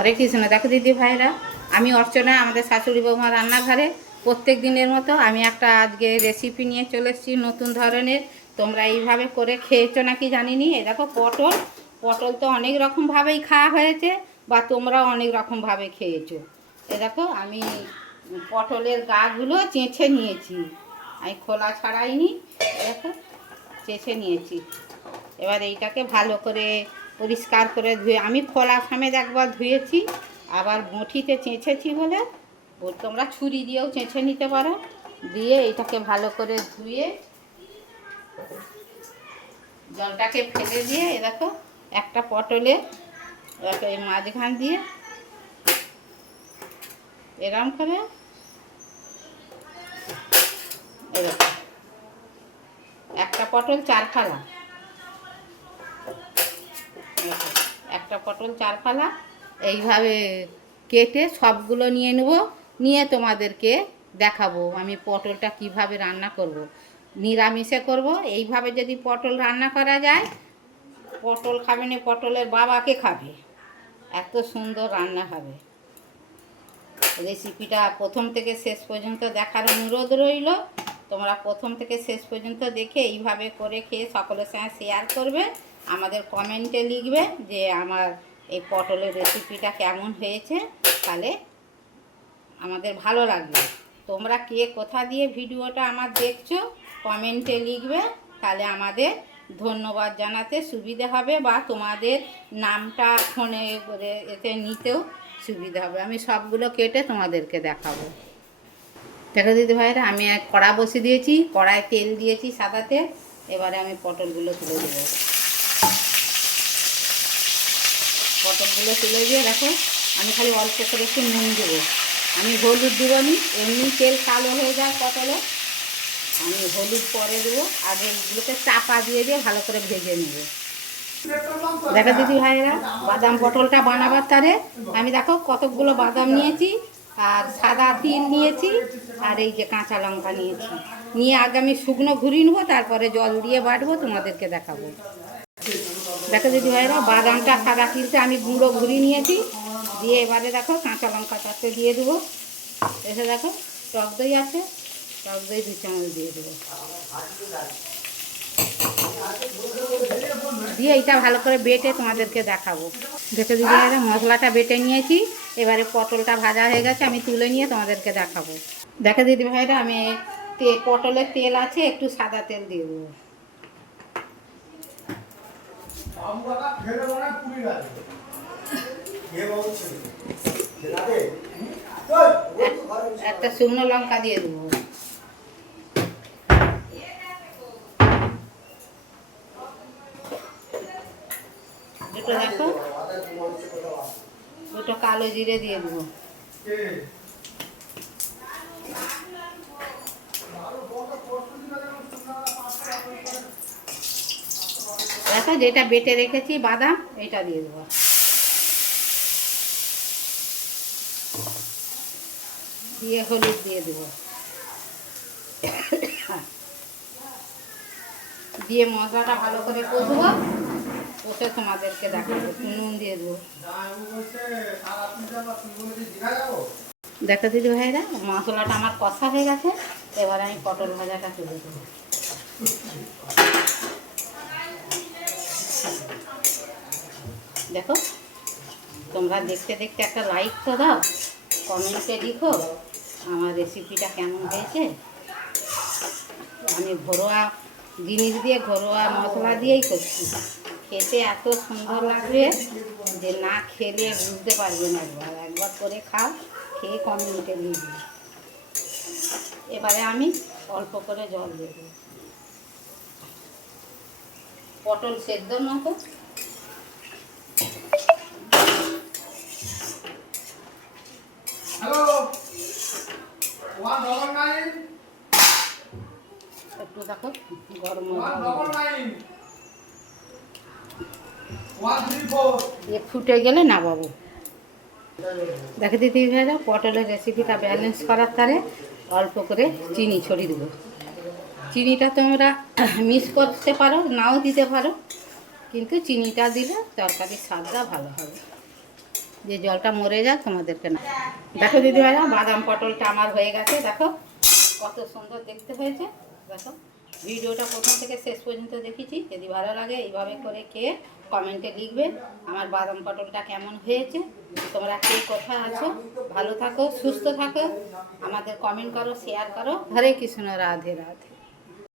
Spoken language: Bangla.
হরে কৃষ্ণ। দেখো দিদি ভাইরা, আমি অর্চনা, আমাদের শাশুড়ি বৌমা রান্নাঘরে প্রত্যেক দিনের মতো আমি একটা আজকে রেসিপি নিয়ে চলে এসেছি নতুন ধরনের। তোমরা এইভাবে করে খেয়েছো নাকি জানিনি। এই দেখো পটল, পটল তো অনেক রকমভাবেই খাওয়া হয়েছে বা তোমরাও অনেক রকমভাবে খেয়েছো। এ দেখো আমি পটলের গাগুলো চেঁচে নিয়েছি, আমি খোলা ছাড়াইনি, দেখো চেঁচে নিয়েছি। এবার এইটাকে ভালো করে পরিষ্কার করে ধুয়ে, আমি খোলা সমেত একবার ধুয়েছি, আবার বঁটিতে চেঁচেছি বলে তোমরা ছুরি দিয়েও চেঁচে নিতে পারো। দিয়ে এইটাকে ভালো করে ধুয়ে জলটাকে ফেলে দিয়ে এ দেখো একটা পটলে এই মাঝখান দিয়ে এরম করে এরকম একটা পটল 4 ফালা, একটা পটল 4 ফালা এইভাবে কেটে সবগুলো নিয়ে নেব। নিয়ে তোমাদেরকে দেখাবো আমি পটলটা কিভাবে রান্না করব। নিরামিষে করব। এইভাবে যদি পটল রান্না করা যায়, পটল খাবে না পটলের বাবাকে খাবে, এত সুন্দর রান্না হবে। রেসিপিটা প্রথম থেকে শেষ পর্যন্ত দেখার অনুরোধ রইল। তোমরা প্রথম থেকে শেষ পর্যন্ত দেখে এইভাবে করে খেয়ে সকলের সঙ্গে শেয়ার করবে, আমাদের কমেন্টে লিখবে যে আমার এই পটলের রেসিপিটা কেমন হয়েছে, তাহলে আমাদের ভালো লাগবে। তোমরা কে কোথা দিয়ে ভিডিওটা আমার দেখছো কমেন্টে লিখবে, তাহলে আমাদের ধন্যবাদ জানাতে সুবিধে হবে বা তোমাদের নামটা ফোনে করে এতে নিতেও সুবিধা হবে। আমি সবগুলো কেটে তোমাদেরকে দেখাবো। দেখো দিদি ভাইরা, আমি এক কড়া বসিয়ে দিয়েছি, কড়ায় তেল দিয়েছি সাদা তেল। এবারে আমি পটলগুলো তুলে দেবো। পটলগুলো তুলে দিয়ে দেখো আমি খালি অল্প করে একটু নুন দেবো, আমি হলুদ দেবো নি, এমনি তেল কালো হয়ে যায় পটলে, আমি হলুদ পরে দেবো। আগে এগুলোকে চাপা দিয়ে দিয়ে ভালো করে ভেজে নেব। দেখো দিদি ভাইরা, বাদাম পটলটা বানাবার তারে আমি দেখো কতকগুলো বাদাম নিয়েছি, আর সাদা তিল নিয়েছি, আর এই যে কাঁচা লঙ্কা নিয়েছি। নিয়ে আগে আমি শুকনো ঘুরিয়ে নেবো, তারপরে জল দিয়ে বাটবো, তোমাদেরকে দেখাবো। দেখো দিদি ভাইরা, বাদামটা সাদা তিলটা আমি গুঁড়ো ঘুরিয়ে নিয়েছি। দিয়ে এবারে দেখো কাঁচা লঙ্কা চারটে দিয়ে দেবো। এসে দেখো টক দই আছে, টক দই 2 চামচ দিয়ে দেবো। দিয়ে এইটা ভালো করে বেটে তোমাদেরকে দেখাবো। দেখো দিদি ভাইরা, মশলাটা বেটে নিয়েছি, এবারে পটলটা ভাজা হয়ে গেছে, আমি তুলে নিয়ে তোমাদেরকে দেখাবো। দেখো দিদি ভাইরা, আমি পটলের তেল আছে, একটু সাদা তেল দিয়ে দেবো। একটা শুকনো লঙ্কা দিয়ে দেবো। দুটো দেখো, দুটো কালো জিরে দিয়ে দেবো। দেখো যেটা বেটে রেখেছি বাদাম, এটা দিয়ে দেবো। দিয়ে হলুদ দিয়ে দেবো, দিয়ে মশলাটা ভালো করে কষবো, কষে তোমাদেরকে দেখাবো। নুন দিয়ে দেবো। দেখো দিদি ভাইরা, মশলাটা আমার কষা হয়ে গেছে, এবার আমি পটল ভাজাটা তুলে দেবো। দেখো তোমরা দেখতে দেখতে একটা লাইক তো দাও, কমেন্টে লিখো আমার রেসিপিটা কেমন হয়েছে। আমি ঘরোয়া জিনিস দিয়ে, ঘরোয়া মশলা দিয়েই করছি, খেতে এত সুন্দর লাগবে যে না খেলে বুঝতে পারবে না। একবার একবার করে খাও, খেয়ে কমেন্টে লিখবে। এবারে আমি অল্প করে জল দেব, পটল সেদ্ধর মতো। একটু দেখো গরম দিয়ে ফুটে গেলে নামাবো। দেখে দিদি ভাইরা, পটলের রেসিপিটা ব্যালেন্স করার তারে অল্প করে চিনি ছড়িয়ে দেবো। চিনিটা তোমরা মিক্স করতে পারো, নাও দিতে পারো, কিন্তু চিনিটা দিলে তরকারির স্বাদটা ভালো হবে। যে জলটা মরে যাক তোমাদেরকে না। দেখো দিদি ভাইরা, বাদাম পটলটা আমার হয়ে গেছে। দেখো কত সুন্দর দেখতে হয়েছে। দেখো ভিডিওটা প্রথম থেকে শেষ পর্যন্ত দেখেছি। যদি ভালো লাগে এইভাবে করে খেয়ে কমেন্টে লিখবে আমার বাদাম পটলটা কেমন হয়েছে। তোমরা কে কোথায় আছো, ভালো থাকো, সুস্থ থাকো, আমাদের কমেন্ট করো, শেয়ার করো। হরে কৃষ্ণ, রাধে রাধে।